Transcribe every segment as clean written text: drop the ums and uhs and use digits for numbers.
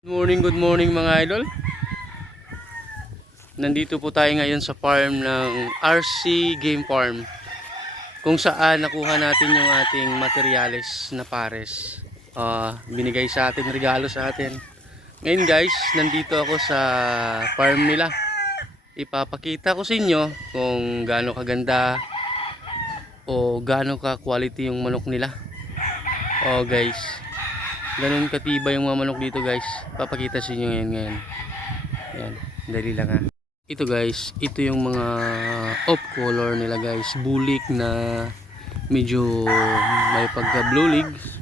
Good morning mga idol. Nandito po tayo ngayon sa farm ng RC Game Farm, kung saan nakuha natin yung ating materyales na pares. Binigay sa atin, regalo sa atin. Ngayon guys, nandito ako sa farm nila. Ipapakita ko sa inyo kung gaano kaganda o gaano ka quality yung manok nila. Guys, ganun katibay yung mga manok dito guys. Papakita sa inyo ngayon. Yan, dali lang ha. Ito guys, ito yung mga off color nila guys. Bulik na medyo may pagka blue legs.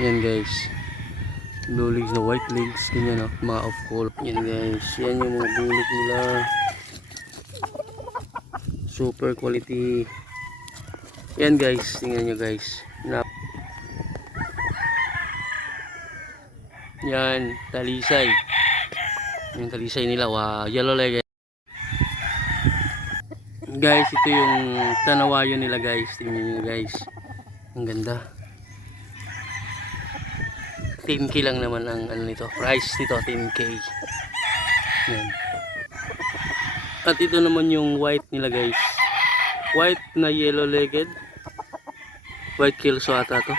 Yan guys, blue legs na white legs, ganyan o, mga off color. Yan guys, yan yung mga bulik nila. Super quality. Yan guys, tingnan nyo guys. Yan, talisay. Yung talisay nila, yellow leg. Guys, ito yung tanawayo nila guys. Tingnan nyo guys, ang ganda. 10k lang naman ang ano nito, price nito 10k. Yan. At ito naman yung white nila guys, white na yellow legged, white kelso ata to.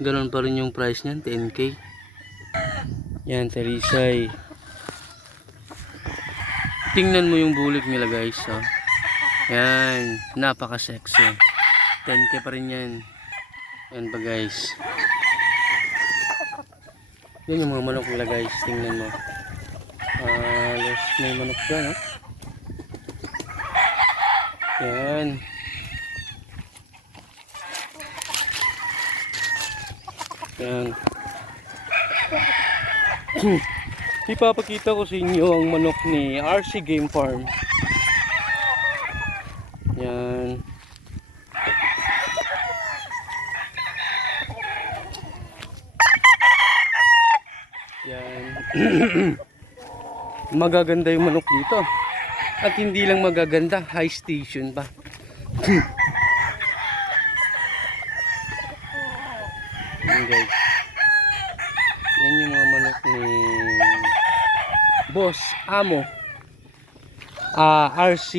Ganon pa rin yung price niyan, 10k. Yan, talisay. Tingnan mo yung bulik nila guys, oh. Yan, napaka sexy. 10k pa rin yan. Yan pa guys. Yan yung mga manok nila guys, tingnan mo. May manok dyan, oh. Yan. Yan. Ipapakita ko sa inyo ang manok ni RC Game Farm. Yan. Yan. Magaganda yung manok dito. At hindi lang magaganda, high station pa. Yan guys. Yan yung mga manok ni Boss Amo RC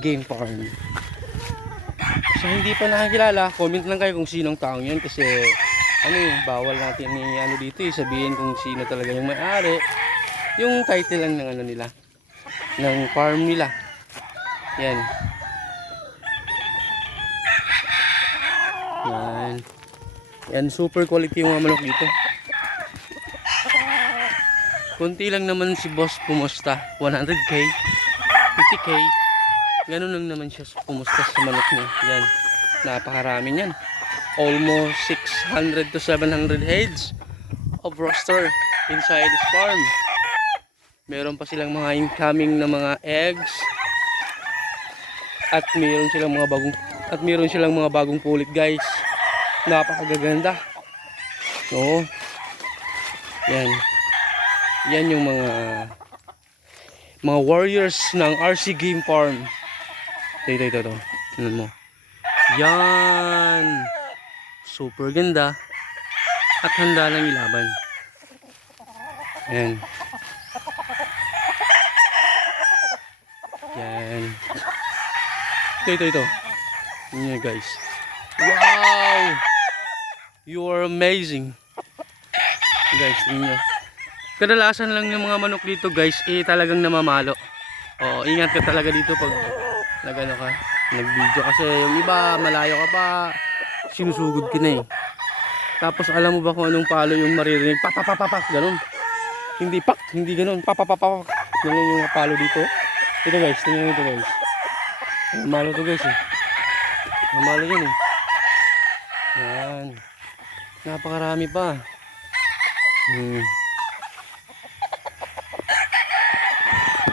Game Farm. So hindi pa nakakilala, comment lang kayo kung sinong taong yun, kasi bawal natin dito sabihin kung sino talaga yung may-ari. Yung title lang ng nila, ng farm nila. Yan. Yan. Yan, super quality yung mga manok dito. Kunti lang naman si boss pumusta, 100k, 50k, ganun lang naman siya pumusta sa manok niya. Yan, napakarami niyan. Almost 600 to 700 heads of roster inside this farm. Meron pa silang mga incoming na mga eggs. At meron silang mga bagong pulit guys. Napakaganda. Oo. Yan. Yan yung mga warriors ng RC Game Farm. Ito. Tingnan mo. Yan. Super ganda. At handa lang ilaban. Yan. Yan. Ito. Yan guys. Wow! You are amazing. Guys, tingnan nyo. Kadalasan lang yung mga manok dito guys, talagang namamalo. Ingat ka talaga dito pag nag-video, kasi yung iba malayo ka pa, sinusugod ka na eh. Tapos alam mo ba kung anong palo yung maririnig? Papapapak, ganun. Hindi pak, hindi ganun. Papapapak. Ganun yung palo dito. Ito guys, tingnan ito guys. Namalo to guys eh. Namalo yan eh. Yan. Napakarami pa.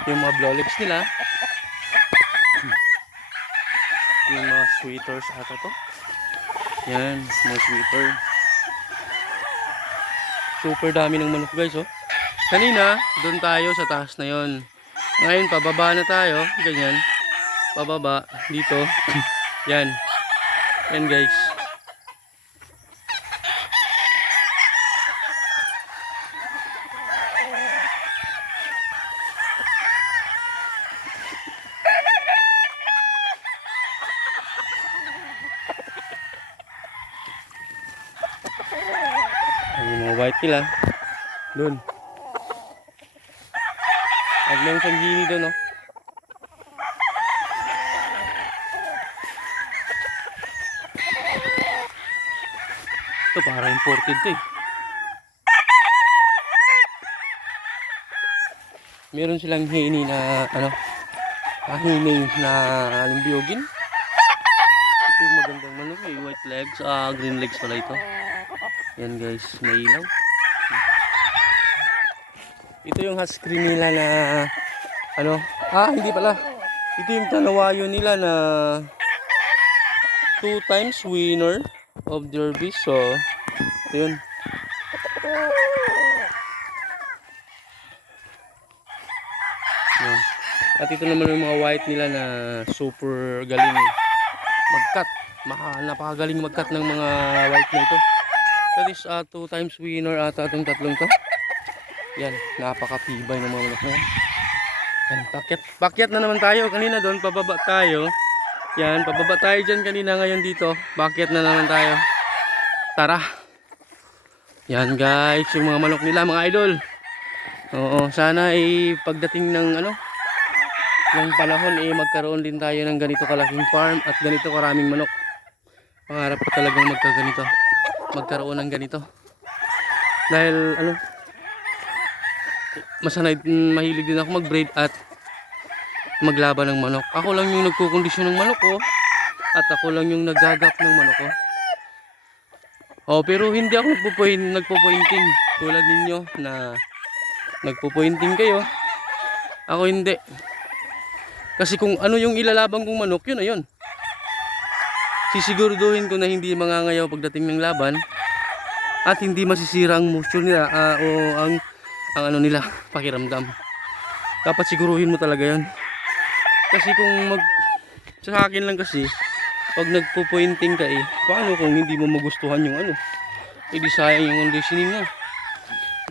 Yung mga blowlegs nila, yung mga sweaters ata to. Yan, mga sweater. Super dami ng manok guys, oh. Kanina doon tayo sa taas na yon. Ngayon pababa na tayo, ganyan. Pababa dito. Yan guys. white nila. Doon. At meron siyang gini doon, no? Ito parang imported to eh. Meron silang hini na ano, hini na limbiyogin. Ito yung magandang manok eh, white legs, green legs pala ito. Yan guys, may ilaw. Ito yung husky nila na ano, hindi pala. Ito yung tanawayo nila na 2 times winner of Derby. So, ito yun. Yan. At ito naman yung mga white nila na super galing mag-cut. Napakagaling mag-cut ng mga white na ito. That is 2 times winner ata itong tatlong to. Yan, napakatibay ng mga manok na yan. Yan, pakyat na naman tayo. Kanina doon, pababa tayo. Yan, pababa tayo dyan kanina, ngayon dito. Pakyat na naman tayo. Tara. Yan guys, yung mga manok nila, mga idol. Oo, sana pagdating ng ng panahon magkaroon din tayo ng ganito kalaking farm at ganito karaming manok. Pangarap ko talagang magkaroon ng ganito. Dahil mahilig din ako mag-breed at maglaban ng manok. Ako lang yung nagkukondisyon ng manok ko at ako lang yung naggagap ng manok ko. Pero hindi ako nagpo-pointing tulad ninyo na nagpo-pointing kayo. Ako hindi. Kasi kung ano yung ilalaban kong manok, yun na yun. Sisiguraduhin ko na hindi mangangayaw pagdating ng laban at hindi masisira ang moisture nila o ang nila, pakiramdam. Dapat siguruhin mo talaga yan. Kasi kung sa akin lang kasi, pag nagpo-pointing ka paano kung hindi mo magustuhan yung di sayang yung conditioning mo.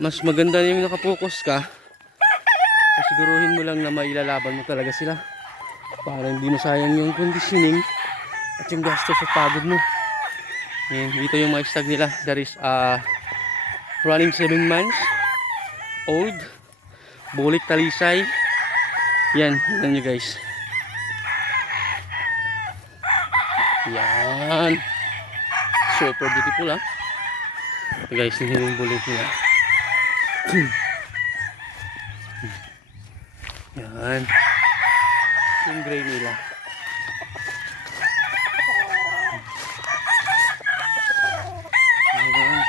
Mas maganda na yung nakapokus ka. Siguruhin mo lang na mailalaban mo talaga sila. Para hindi masayang yung conditioning at yung gastos at pagod mo. Yan, dito yung mga stag nila. There is running 7 months old, bulik talisay. Yan, tignan nyo guys. Yan, super beautiful ito guys, tignan yung bulik nila. Yan, yung gray nila. Yan.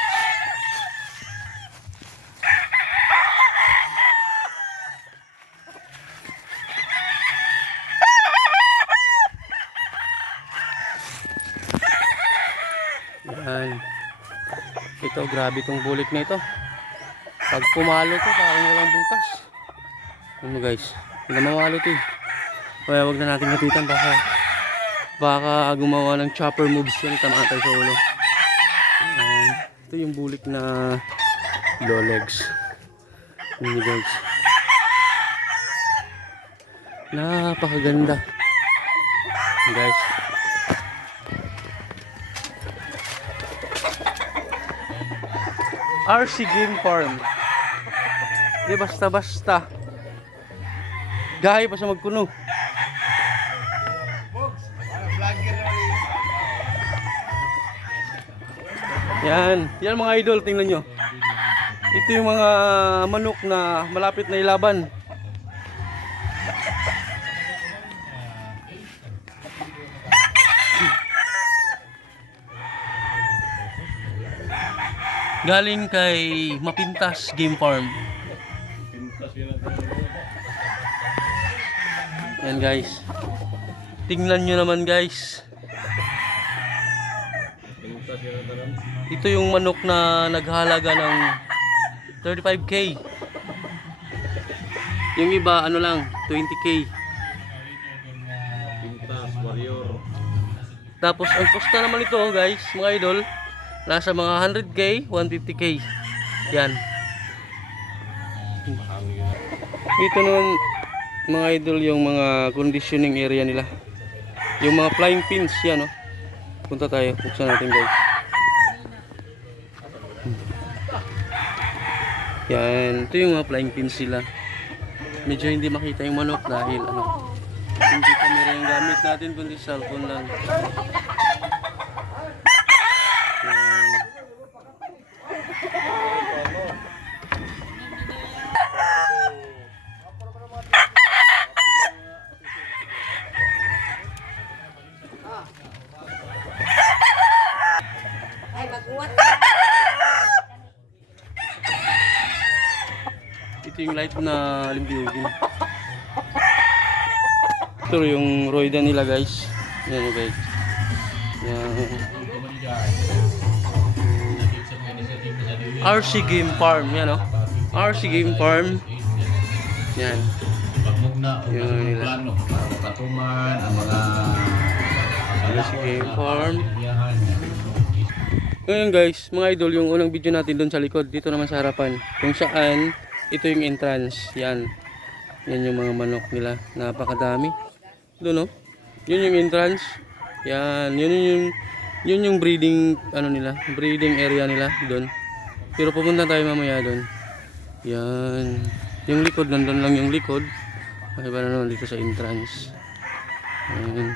Yan. Ito, grabe tong bulik na ito. Pag pumalo to, parang walang bukas. Guys, hindi na mawalo to Kaya wag na natin katitan, baka gumawa ng chopper moves yan, tamatay sa ulo. Yan. Ito yung bulik na low legs. Yan guys, napakaganda guys. RC Game Farm. Di basta-basta. Gahay pa sa magkuno. Yan mga idol, tingnan nyo. Ito yung mga manok na malapit na ilaban. Galing kay Mapintas Game Farm. Yan guys. Tingnan nyo naman guys. Ito yung manok na naghalaga ng 35k. Yung iba lang 20k. Pintas Warrior. Tapos ang costa naman ito guys, mga idol, nasa mga 100k, 150k. Yan. Ito naman mga idol yung mga conditioning area nila. Yung mga flying pins yan Punta tayo, buksan natin guys. Yan, ito yung mga flying pins sila. Medyo hindi makita yung manok dahil hindi camera yung gamit natin kundi cellphone lang. Yan. Ay, mag-uwat. Ito yung light na limbiyugin. Ito yung roida nila guys. Yan guys. Yan. RC Game Farm. Yan o. RC Game Farm. Yan. Yan nila. RC Game Farm. Ngayon guys, mga idol, yung unang video natin doon sa likod, dito naman sa harapan, kung saan ito yung entrance. Yan. Yan yung mga manok nila. Napakadami. Doon no? Yun yung entrance. Yan, yun yung breeding nila, breeding area nila doon. Pero pupunta tayo mamaya doon. Yan. Yung likod, nandun lang yung likod. Ay ba naman dito sa entrance. Yan.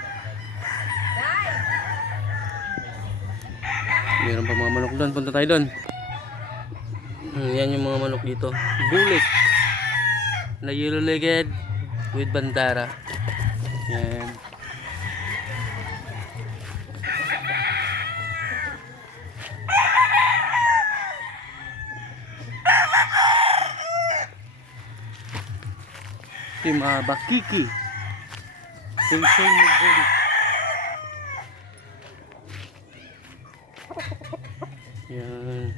Meron pa mga manok doon. Punta tayo doon. Yan yung mga manok dito. Bullet na yellow-legged with bandara. Yan. Yung mga bakiki. Yung same bullet. Yan.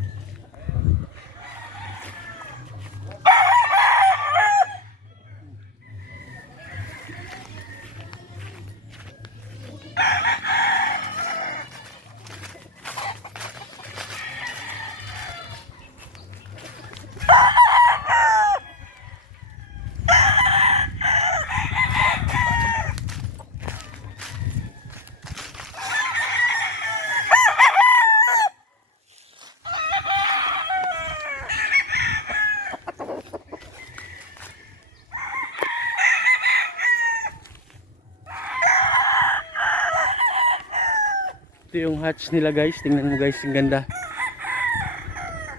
Ito yung hatch nila guys. Tingnan mo guys, ang ganda.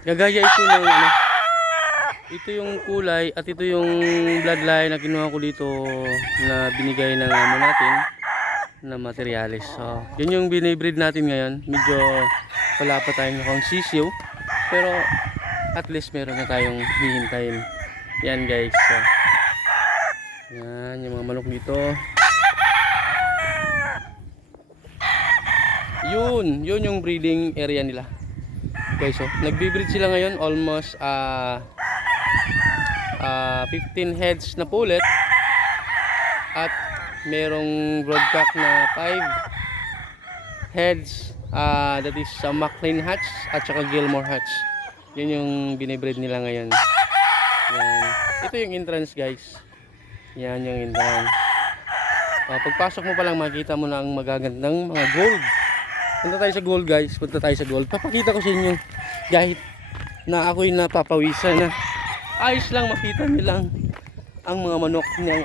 Gagaya ito ng ito yung kulay at ito yung bloodline na kinuha ko dito na binigay ng amo natin na materialis. So, yun yung binibreed natin ngayon. Medyo wala pa tayong mukhang sisiw. Pero at least meron na tayong hihintayin. Yan guys. So, yan yung mga manok dito. Yun yung breeding area nila. Guys, so nagbi-breed sila ngayon almost 15 heads na pullet at merong broodcock na 5 heads, that is Maclean hatch at saka Gilmore hatch. Yun yung binibreed nila ngayon. Yan. Ito yung entrance guys. Yan yung entrance. Pagpasok mo pa lang makita mo na ang magagandang mga gold. Punta tayo sa gold guys, punta tayo sa gold. Papakita ko sa inyo kahit na ako'y napapawisan na ayos lang makita nilang ang mga manok ng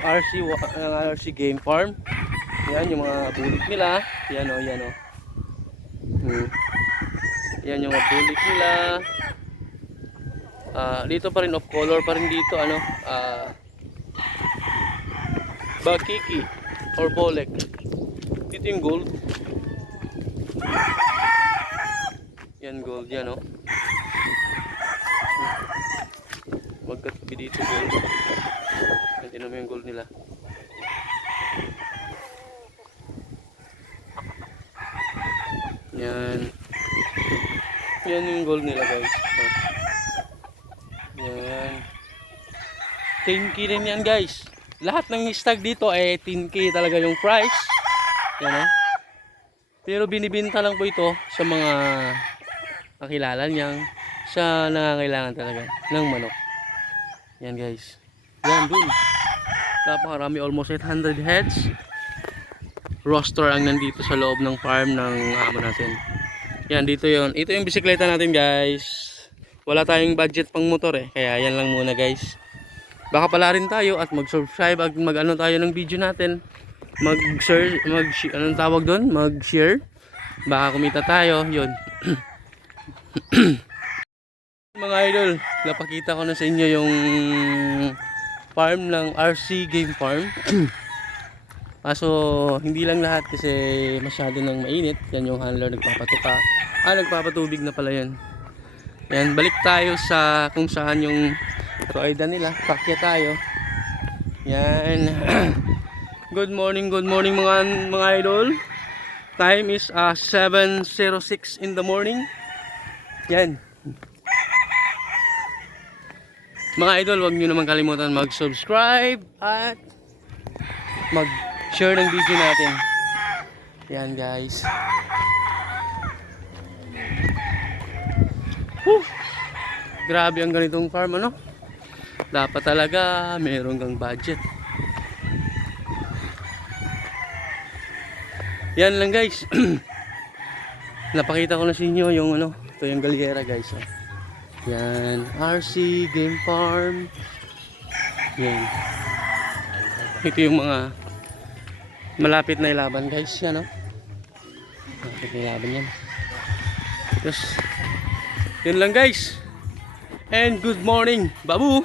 RC Game Farm. Yan yung mga bulik nila. Yan o, yan o. Yan yung mga bulik nila. Dito pa rin off color pa rin dito bakiki or bolek. Dito yung gold. Yan gold yan o. Magkatabi dito gold. Yan din naman yung gold nila. Yan. Yan yung gold nila guys. Yan. 10k rin yan guys. Lahat ng stag dito ay 10k talaga yung price. Yan o. Pero binibenta lang po ito sa mga kakilala niyang sa nangangailangan talaga ng manok. Yan guys. Yan dun. Napakarami, almost 800 heads. Roster ang nandito sa loob ng farm ng amo natin. Yan dito yon. Ito yung bisikleta natin guys. wala tayong budget pang motor eh. Kaya yan lang muna guys. Baka pala rin tayo at mag-subscribe at mag-ano tayo ng video natin. Mag-share, anong tawag doon? Mag-share. Baka kumita tayo, yun. Mga idol, napakita ko na sa inyo yung farm ng RC Game Farm. Kaso hindi lang lahat kasi masyado nang mainit. Yan yung handler nagpapatuka. Nagpapatubig na pala yan. Yan, balik tayo sa kung saan yung roida nila. Pakya tayo. Yan. Good morning mga idol. Time is 7:06 in the morning. Yan. Mga idol, huwag nyo naman kalimutan mag-subscribe at mag-share ng video natin. Yan guys. Grabe ang ganitong farm, ano? Dapat talaga meron kang budget. Yan lang guys. Napakita ko na sa inyo yung ano, ito yung galyera guys. Oh. Yan, RC Game Farm. Yan. Ito yung mga malapit na ilaban guys, yan oh. Malapit na ilaban yan. Yes. Yun lang guys. And good morning, babu.